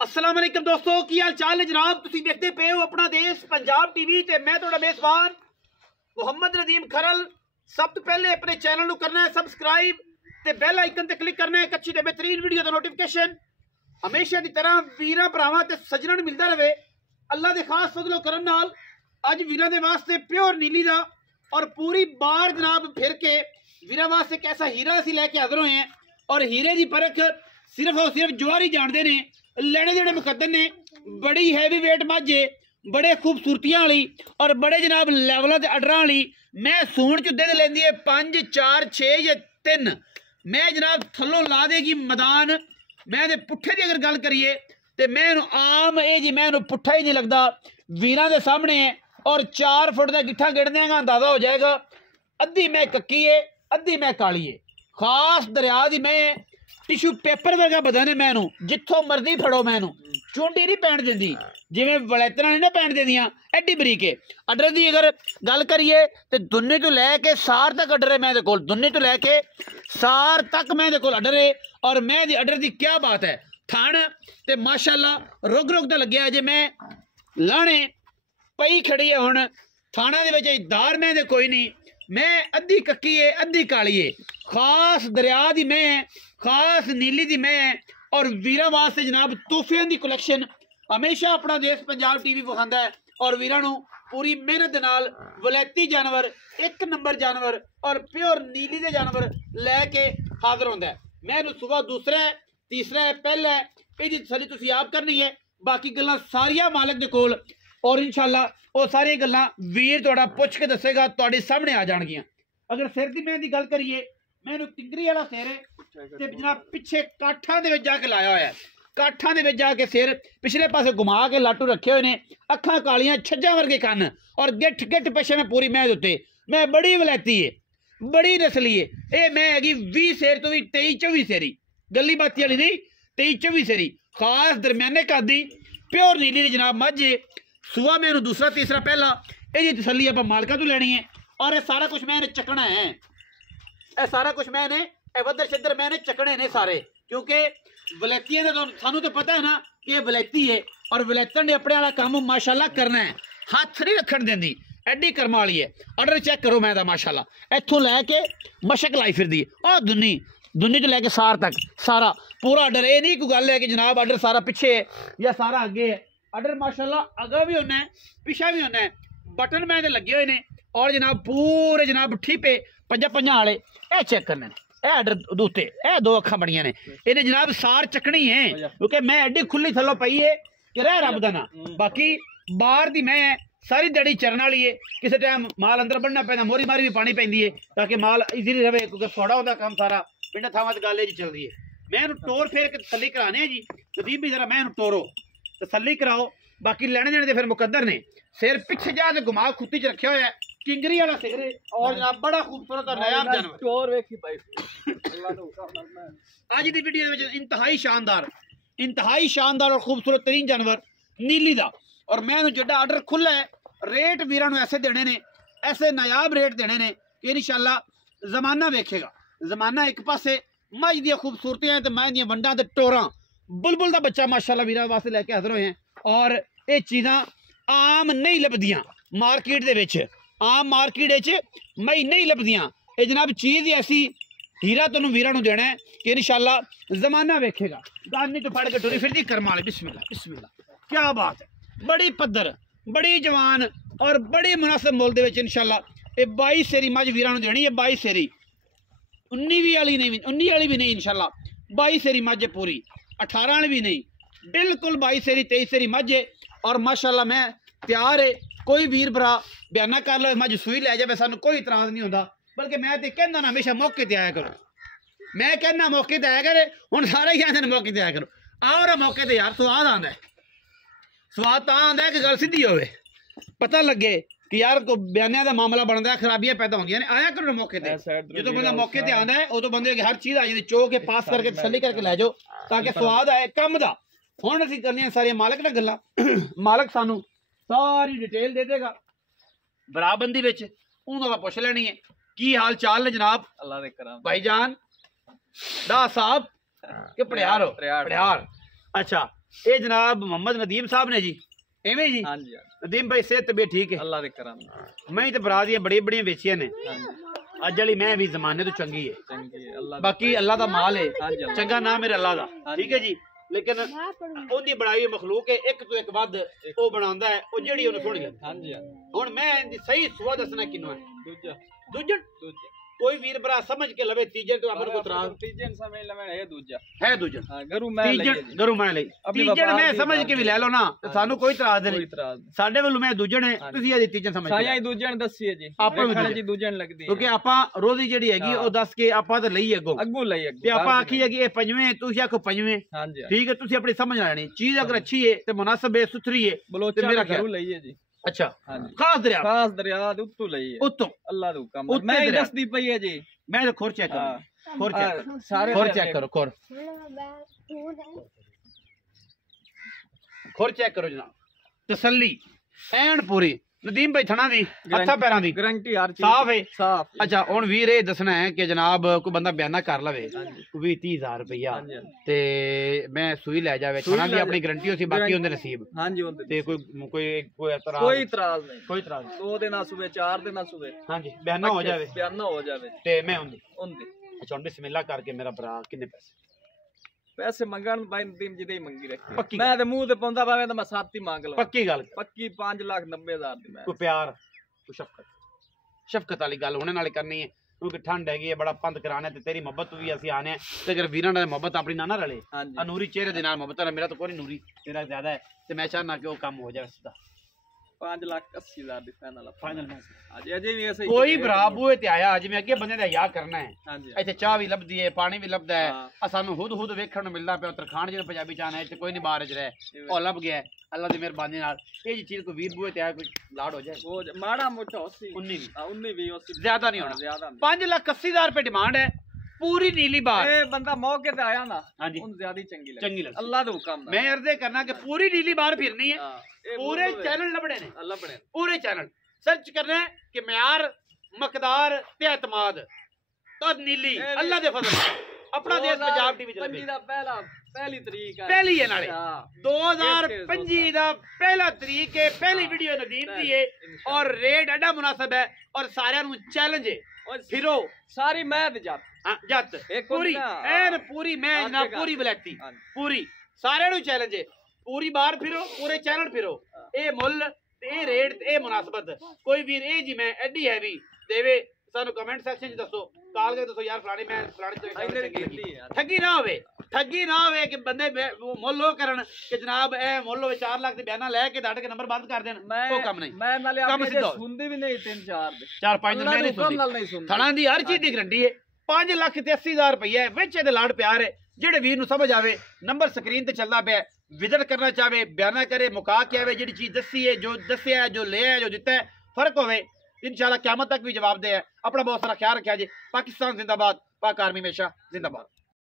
अस्सलाम वालेकुम दोस्तों, की हाल चाल है जनाब। तुसीं देखते पे हो अपना देश पंजाब टीवी ते मैं तुहाडा मेज़बान मुहम्मद नदीम खरल। सब तो पहले अपने चैनल को करना है सबसक्राइब ते बेल आइकन ते क्लिक करना है एक अच्छी ते बेहतरीन वीडियो का नोटिफिकेशन हमेशा की तरह वीरां भरावां ते सज्जणां नूं मिलदा रहे। अल्लाह दे खास फजलो करम नाल अज वीरां दे वास्ते प्योर नीली दा और पूरी बार जनाब फिर के वीरां वास्ते एक ऐसा हीरा असीं लैके हाज़र होए हैं और हीरे की परख सिर्फ और सिर्फ जवारी जानते ने। लेने देने मुकद्दर ने बड़ी हैवी वेट माझे बड़े खूबसूरतियां वाली और बड़े जनाब लैवलों के अडर वाली। मैं सूण चुद्दे ते लैंदी है 5 4 6 या 3। मैं जनाब थल्लों ला देगी मैदान। मैं दे पुट्ठे की अगर गल करिए तो मैं आम ये जी मैं पुट्ठा ही नहीं लगता वीरां दे सामने है और 4 फुट का गिट्ठा गिण देंगा अंदाजा हो जाएगा। अद्धी मैं कक्की है अद्धी मैं काली है। खास दरिया दी मैं टिशू पेपर वर्गा बदन है। मैनू जिथों मर्जी फड़ो मैनू चुंडी नहीं पैण देंदी जिवें वलैतना नहीं ना पैण देंदियां एडी बरीक है। अडर की अगर गल करिए तो दुन्नी तो लैके सार तक अडर है मेरे कोल। दुन्नी तो लैके सार तक मेरे कोल अडर है और मैं दी अडर की क्या बात है। थण ते माशाअल्लाह रुग रुग तो लग्या जे मैं लाने पई खड़ी है। हुण थाना दे विच दार मैं दे कोई नहीं। मैं अद्धी कक्की है अद्धी काली है। खास दरिया दी मैं खास नीली दी मैं और वीरां वास्ते जनाब तोहफियां दी कलैक्शन हमेशा अपना देश पंजाब टीवी विखांदा है और वीरां नूं पूरी मेहनत दे नाल वलैती जानवर एक नंबर जानवर और प्योर नीली दे जानवर लैके हाज़र होंदा है। मैं सुबह दूसरा है तीसरा है पहला है इहदी तसल्ली तुसीं आप करनी है। बाकी गल्लां सारियां मालक दे कोल और इंशाअल्लाह वो सारी गल्लां वीर तुहाडा पुछ के दसेगा तुहाडे सामने आ जाणगियां। अगर सिर दी मैं दी गल करिए मैनू टिंगरी वाला सिर है ते जनाब पिछे काठा दे विच जाके लाया होया। काठा दे विच जाके सिर पिछले पासे घुमा के लाटू रखे हुए ने। अखां कालियां छज्जां वर्गे कन्न और गिठ गिठ पिछे में पूरी मैं उत्ते मैं बड़ी वलैती है बड़ी नस्ली है। ये मैं हैगी 20 सेर तो भी 23 24 सेरी गली बाती वाली नहीं 23 24 सेरी खास दरम्याने कादी प्योर नीली दी जनाब मझ। सुबह मैनू दूसरा तीसरा पहला ये तसली आप मालका तो लैनी है और ये सारा कुछ मैंने चकना है। ये सारा कुछ मैंने वधर शदर मैंने चकने ने सारे क्योंकि वलैतियां का सानू तो पता है ना कि ये वलैती है और वलैतन ने अपने वाला काम माशाल्लाह करना है। हाथ नहीं रखन देंदी एडी कर्म वाली है। ऑर्डर चेक करो मैं माशाल्लाह इत्थों लैके मशक लाई फिरदी और दुन्नी दुन्नी तो लैके सार तक सारा पूरा ऑर्डर। ये नहीं कोई गल है कि जनाब ऑर्डर सारा पिछे है या सारा अगे है। ऑर्डर माशाल्लाह अगा भी होना है पिछा भी होना है। बटन मैं लगे हुए ने और जनाब पूरे जनाब ठीपे 5 5 वाले ए चेक करने ए ऑर्डर दूते ए 2 अखा बनिया ने इन्हें जनाब सार चकनी है क्योंकि मैं एडी खुली थलो पई है कि रह रब दा ना। बाकी बाहर दी मैं सारी दड़ी चरण वाली है। किसी टाइम माल अंदर बढ़ना पैदा मोरी मारी भी पानी पैंदी है ताकि माल इजीली रहे क्योंकि थोड़ा होता काम सारा पिंड थावां ते गल चल रही है। मैं टोर फेर के तसली कराने जी नदीम भी जरा मैं टोरो तसली कराओ। बाकी लेने देने फिर मुकद्दर ने सिर पिछे जा के घुमा खुत्ती च रखे हुए है किंगरी वाला सिर और जनाब बड़ा खूबसूरत और नायाब जानवर। आज की वीडियो इंतहाई शानदार और खूबसूरत तरीन जानवर नीली दा और मैं जेड़ा ऑर्डर खुला है रेट वीरां नूं ऐसे देने ने ऐसे नायाब रेट देने ने कि इंशाअल्लाह जमाना वेखेगा। जमाना एक पासे मझ दी खूबसूरतियां ते मैं दी वंडां ते टोरां बुलबुल का बच्चा माशाल्लाह वीरां वास्ते लैके हाज़र होए हैं और ये चीज़ां आम नहीं लभदियां मार्केट दे विच। आम मार्केट मई नहीं लभदियां। ये जनाब चीज़ ऐसी हीरा तुहानूं वीरां नूं देना है कि इंशाअल्लाह जमाना वेखेगा। गानी तो फड़ के टुरी फिरदी कर्म वाले बिस्मिल्लाह बिस्मिल्लाह क्या बात है। बड़ी पद्धर बड़ी जवान और बड़ी मुनासिब मुल दे विच इंशाअल्लाह ये 22 सेरी मझ वीरां नूं देनी है। 22 सेरी 19 वाली नहीं 19 वाली भी नहीं इंशाअल्लाह 22 सेरी मझ पूरी 18 वाली भी नहीं बिल्कुल 22 सेरी 23 सेरी मझ है और माशाल्लाह मैं तैयार है। कोई वीर भरा बयाना कर लो मझ सूई लै जाए सानू कोई इतराज नहीं होता बल्कि मैं तो कहना ना हमेशा मौके पर आया करो। मैं कहना मौके पर आया करे हुण सारे ही कहते मौके पर आया करो आओ रा मौके पर यार स्वाद आंदा है। स्वाद तो आंदा है कि गल सीधी होवे पता लगे कि यार को बयानिया का मामला बनता है खराबियां पैदा होंदियां ने आया करो मौके पर। जो बंदा मौके पर आंदा है उदों बंदे हर चीज़ आ जाती चो के पास करके तसल्ली करके लै जाओ ताकि स्वाद आए कम का। हुण असीं करनियां सारियां मालक नाल गल्लां। मालक सानू सारी डिटेल दे देगा बराबंदी विच उन्होंने पुछ लेनी है की हाल चाल ने जनाब। अल्लाह दे करम भाईजान दा साहब के पड़ियार हो पड़ियार अच्छा ਇਹ ਜਨਾਬ ਮੁਹੰਮਦ ਨਦੀਮ ਸਾਹਿਬ ਨੇ ਜੀ, ਐਵੇਂ ਜੀ? ਹਾਂਜੀ ਨਦੀਮ ਭਾਈ ਸਿਹਤ ਤਬੀਅਤ ਠੀਕ ਹੈ? ਅੱਲਾ ਦੇ ਕਰਮ ਮੈਂ ਤੇ ਭਰਾ ਦੀਆਂ ਬੜੀ ਬੜੀਆਂ ਵੇਚੀਆਂ ਨੇ, ਹਾਂਜੀ ਅੱਜ ਵਾਲੀ ਮੈਂ ਵੀ ਜ਼ਮਾਨੇ ਤੋਂ ਚੰਗੀ ਹੈ, ਚੰਗੀ ਹੈ ਅੱਲਾ ਬਾਕੀ ਅੱਲਾ ਦਾ ਮਾਲ ਹੈ, ਹਾਂਜੀ ਚੰਗਾ ਨਾਮ ਮੇਰੇ ਅੱਲਾ ਦਾ, ਠੀਕ ਹੈ ਜੀ। ਲੇਕਿਨ ਉਹਦੀ ਬਣਾਈ ਮਖਲੂਕ ਹੈ, ਇੱਕ ਤੋਂ ਇੱਕ ਵੱਧ ਉਹ ਬਣਾਉਂਦਾ ਹੈ, ਉਹ ਜਿਹੜੀ ਉਹਨੂੰ ਸੁਣ ਗਿਆ। ਹਾਂਜੀ ਹੁਣ ਮੈਂ ਇਹਦੀ ਸਹੀ ਸੁਆ ਦੱਸਣਾ ਕਿਨੂੰ ਹੈ। ਦੂਜਾ ਦੂਜਣ ਕੋਈ ਵੀਰ ਭਰਾ ਸਮਝ ਕੇ ਲਵੇ, ਤੀਜੇ ਤੋਂ ਆਪਰ ਕੋ ਤਰਾਜ਼ ਤੀਜੇ ਸਮਝ ਲਵੇਂ ਇਹ ਦੂਜਾ ਹੈ। ਦੂਜਣ ਹਾਂ ਗਰੂ ਮੈਂ ਲਈ ਤੀਜਣ ਗਰੂ ਮੈਂ ਲਈ, ਤੀਜਣ ਮੈਂ ਸਮਝ ਕੇ ਵੀ ਲੈ ਲਓ ਨਾ, ਤੇ ਸਾਨੂੰ ਕੋਈ ਤਰਾਜ਼ ਨਹੀਂ। ਸਾਡੇ ਵੱਲੋਂ ਮੈਂ ਦੂਜਣ ਹੈ, ਤੁਸੀਂ ਇਹਦੀ ਤੀਜਣ ਸਮਝ ਸਾਇਆ ਹੀ ਦੂਜਣ ਦੱਸੀਏ ਜੀ, ਆਪਾਂ ਨੂੰ ਜੀ ਦੂਜਣ ਲੱਗਦੀ ਕਿਉਂਕਿ ਆਪਾਂ ਰੋਜ਼ੀ ਜਿਹੜੀ ਹੈਗੀ ਉਹ ਦੱਸ ਕੇ ਆਪਾਂ ਤਾਂ ਲਈ ਅੱਗੋਂ ਲਈ ਤੇ ਆਪਾਂ ਆਖੀਏ ਕਿ ਇਹ ਪੰਜਵੇਂ, ਤੁਸੀਂ ਆਖੋ ਪੰਜਵੇਂ, ਹਾਂਜੀ ਠੀਕ ਹੈ। ਤੁਸੀਂ ਆਪਣੀ ਸਮਝ ਲੈਣੀ, ਚੀਜ਼ ਅਗਰ ਅੱਛੀ ਹੈ ਤੇ ਮੁਨਾਸਬ ਹੈ, ਸੁਥਰੀ ਹੈ, ਤੇ ਮੇਰਾ ਘਰੋਂ ਲਈਏ ਜੀ। ਅੱਛਾ, ਹਾਂਜੀ ਖਾਸ ਦਰਿਆ ਦੇ ਉੱਤੋਂ ਲਈ ਹੈ, ਉੱਤੋਂ ਅੱਲਾ ਦਾ ਹੁਕਮ ਮੈਂ ਹੀ ਦੱਸਦੀ ਪਈ ਹੈ ਜੀ। ਮੈਂ ਤਾਂ ਖੋਰ ਚੈੱਕ ਕਰਾਂ, ਖੋਰ ਚੈੱਕ ਸਾਰੇ ਖੋਰ ਚੈੱਕ ਕਰੋ, ਖੋਰ ਚੈੱਕ ਕਰੋ ਜਨਾਬ, ਤਸੱਲੀ ਐਨ ਪੂਰੀ। ਨਦੀਮ ਭਾਈ ਥਣਾ ਦੀ ਹੱਥਾਂ ਪੈਰਾਂ ਦੀ ਗਾਰੰਟੀ ਹਰ ਚੀਜ਼ ਸਾਫ ਹੈ, ਸਾਫ। ਅੱਛਾ ਹੁਣ ਵੀਰ ਇਹ ਦੱਸਣਾ ਹੈ ਕਿ ਜਨਾਬ ਕੋਈ ਬੰਦਾ ਬਿਆਨਾ ਕਰ ਲਵੇ 20-30,000 ਰੁਪਇਆ ਤੇ ਮੈਂ ਸੂਈ ਲੈ ਜਾਵੇ, ਥਣਾ ਦੀ ਆਪਣੀ ਗਾਰੰਟੀ ਹੋਸੀ, ਬਾਕੀ ਉਹਦੇ ਨਸੀਬ। ਹਾਂਜੀ ਉਹਦੇ ਤੇ ਕੋਈ ਇਤਰਾਜ਼ ਨਹੀਂ, ਕੋਈ ਇਤਰਾਜ਼ ਨਹੀਂ। 2 ਦਿਨ ਸੁਬੇ 4 ਦਿਨ ਸੁਬੇ ਹਾਂਜੀ ਬਿਆਨਾ ਹੋ ਜਾਵੇ, ਬਿਆਨਾ ਹੋ ਜਾਵੇ ਤੇ ਮੈਂ ਹੁੰਦੀ। ਅੱਛਾ ਹੁਣ ਬਿਸਮਿਲ੍ਲਾ ਕਰਕੇ ਮੇਰਾ ਭਰਾ ਕਿੰਨੇ ਪੈਸੇ ਮੰਗਣ ਬਾਈ ਨਦੀਮ ਜੀ ਦੇ ਹੀ ਮੰਗੀ ਰੱਖੀ, ਮੈਂ ਤੇ ਮੂੰਹ ਤੇ ਪਾਉਂਦਾ ਭਾਵੇਂ ਤਾਂ ਮੈਂ 7 ਹੀ ਮੰਗ ਲਵਾਂ, ਪੱਕੀ ਗੱਲ, ਪੱਕੀ 5,90,000 ਦੀ। ਮੈਂ ਕੋਈ ਪਿਆਰ, ਕੋਈ ਸ਼ਫਕਤ ਵਾਲੀ ਗੱਲ ਉਹਨੇ ਨਾਲ ਕਰਨੀ ਹੈ, ਕਿਉਂਕਿ ਠੰਡ ਹੈਗੀ ਹੈ, ਬੜਾ ਪੰਦ ਕਰਾਣਾ ਤੇ ਤੇਰੀ ਮੁਹੱਬਤ ਵੀ ਅਸੀਂ ਆਨੇ ਤੇ ਅਗਰ ਵੀਰਾਂ ਨਾਲ ਮੁਹੱਬਤ ਆਪਣੀ ਨਾ ਰਲੇ, ਨੂਰੀ ਚਿਹਰੇ ਦੇ ਨਾਲ ਮੁਹੱਬਤ ਨਾਲ, ਮੇਰਾ ਤਾਂ ਕੋਈ ਨੂਰੀ ਤੇਰਾ ਜ਼ਿਆਦਾ ਹੈ, ਤੇ ਮੈਂ ਚਾਹਨਾ ਕਿ ਉਹ ਕੰਮ ਹੋ ਜਾਵੇ ਸਿੱਧਾ। 5,80,000 ਦੀ ਫਾਈਨਲ ਅਜੇ ਵੀ ਐਸੇ ਕੋਈ ਭਰਾ ਬੂਏ ਤੇ ਆਇਆ, ਅੱਜ ਮੈਂ ਅੱਗੇ ਬੰਦੇ ਦਾ ਹਿਆ ਕਰਨਾ ਹੈ, ਹਾਂਜੀ ਇੱਥੇ ਚਾਹ ਵੀ ਲੱਭਦੀ ਹੈ, ਪਾਣੀ ਵੀ ਲੱਭਦਾ ਹੈ, ਆ ਸਾਨੂੰ ਹੁਦ ਵੇਖਣ ਨੂੰ ਮਿਲਦਾ ਪਿਆ। ਤਰਖਾਣ ਜਿਹਨੂੰ ਪੰਜਾਬੀ ਚਾਹਨਾ ਇੱਥੇ ਕੋਈ ਨਹੀਂ ਬਾਹਰ ਚ ਰਹੇ, ਉਹ ਲੱਭ ਗਿਆ ਅੱਲਾ ਦੀ ਮਿਹਰਬਾਨੀ ਨਾਲ। ਇਹ ਜੀ ਚੀਜ਼ ਕੋਈ ਵੀਰ ਬੂਏ ਤੇ ਆਇਆ, ਕੋਈ ਲਾੜ ਹੋ ਜਾਏ, ਉਹ ਮਾੜਾ ਮੋਟਾ 19 ਵੀ ਜ਼ਿਆਦਾ ਨਹੀਂ ਹੋਣਾ। 5,80,000 ਰੁਪਏ ਡਿਮਾਂਡ ਹੈ, ਪੂਰੀ ਨੀਲੀ ਬਾਰ। ਇਹ ਬੰਦਾ ਮੌਕੇ ਤੇ ਆਇਆ ਨਾ, ਹਾਂਜੀ ਉਹਨੂੰ ਜ਼ਿਆਦਾ ਚੰਗੀ ਲੱਗੀ ਅੱਲਾ ਦਾ ਹੁਕਮ। ਮੈਂ ਅਰਜ਼ੇ ਕਰਨਾ ਕਿ ਪੂਰੀ ਨੀਲੀ ਬਾਰ ਫਿਰਨੀ ਹੈ, पूरे चैनल लभने ने, पूरे चैनल सर्च करना है कि म्यार मकदार ते एतमाद तो नीली अल्लाह दे फजल अपना देश पंजाब टीवी चले पहली तरीक पहली है नाले 2025 दा पहला तरीक है, पहली वीडियो नदीम दी है और रेट एडा मुनासिब है और सारे नु चैलेंज है। फिरो सारी मैद जत पूरी एन पूरी मैं ना पूरी बलैती पूरी सारे नु चैलेंज है, पूरी बार फिरो, पूरे चैनल फिरो। ए मुल ए रेट ए मुनासबत कोई वीर ए जी मैं एडी हैवी देवे सानू कमेंट सेक्शन च दसो, कॉल करके दसो यार फलानी मैं फलानी ठगी ना होवे, ठगी ना होवे कि बंदे मुल लो करन कि जनाब ए मुल होवे 4 लाख दे बयाना लेके डट के नंबर बंद कर देन, वो काम नहीं। मैं नाले आपके सुनदे भी नहीं 3-4 दे 4-5 दिन मैं नहीं सुनदी। थाना दी हर चीज दी गारंटी है। 5,80,000 रुपया है, विच दे लाड़ प्यार है। जेड़े वीर नु समझ आवे नंबर स्क्रीन ते चलदा पे, विजिट करना चाहे बयाना करे, मुका के आवे, जी चीज दसी है, जो दसिया है, जो ले है, जो दिता है, फर्क होवे इंशाल्लाह क़यामत तक भी जवाब दे। अपना बहुत सारा ख्याल रखा जी। पाकिस्तान जिंदाबाद, पाक आर्मी हमेशा जिंदाबाद।